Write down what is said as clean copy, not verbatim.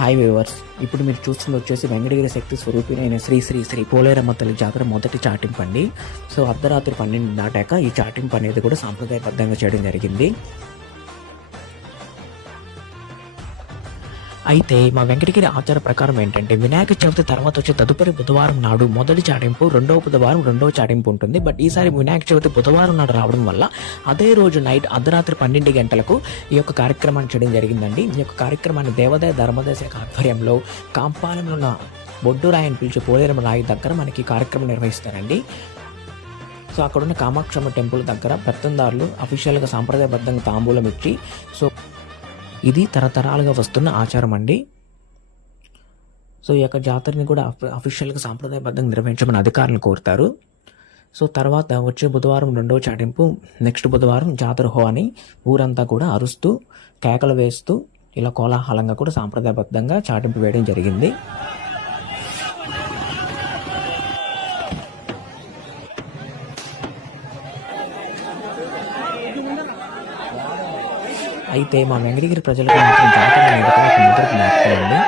Hi viewers, ఇప్పుడు మీరు చూస్తుంది వచ్చేసి వెంకటగిరి శక్తి స్వరూపిణి శ్రీ శ్రీ శ్రీ పోలేరమ్మ తల్లి జాతర మొదటి చాటింపు అండి. సో అర్ధరాత్రి 12 దాటాక ఈ చాటింపు అనేది కూడా సాంప్రదాయబద్ధంగా చేయడం జరిగింది. అయితే మా వెంకటగిరి ఆచార ప్రకారం ఏంటంటే వినాయక చవితి తర్వాత వచ్చే తదుపరి బుధవారం నాడు మొదటి చాటింపు, రెండవ బుధవారం రెండవ చాటింపు ఉంటుంది. బట్ ఈసారి వినాయక చవితి బుధవారం నాడు రావడం వల్ల అదే రోజు నైట్ అర్ధరాత్రి 12 గంటలకు ఈ యొక్క కార్యక్రమాన్ని చేయడం జరిగిందండి. ఈ యొక్క కార్యక్రమాన్ని దేవాదాయ ధర్మాదాయ శాఖ ఆధ్వర్యంలో కాంపాలెంలో ఉన్న బొడ్డు రాయి అని పిలిచే పోలేరమ్మ రాయి దగ్గర మనకి కార్యక్రమం నిర్వహిస్తారండి. సో అక్కడున్న కామాక్షమ్మ టెంపుల్ దగ్గర పెత్తందారులు అఫీషియల్గా సాంప్రదాయబద్ధంగా తాంబూలం ఇచ్చి, సో ఇది తరతరాలుగా వస్తున్న ఆచారం అండి. సో ఈ యొక్క జాతరని కూడా అఫీషియల్గా సాంప్రదాయబద్ధంగా నిర్వహించమని అధికారులు కోరుతారు. సో తర్వాత వచ్చే బుధవారం రెండవ చాటింపు, నెక్స్ట్ బుధవారం జాతర హో అని ఊరంతా కూడా అరుస్తూ కేకలు వేస్తూ ఇలా కోలాహలంగా కూడా సాంప్రదాయబద్ధంగా చాటింపు వేయడం జరిగింది. అయితే మా వెంకటగిరి ప్రజలకు మాత్రం జాతర అనేది కూడా ఒక ముద్రకు మారుతుందండి.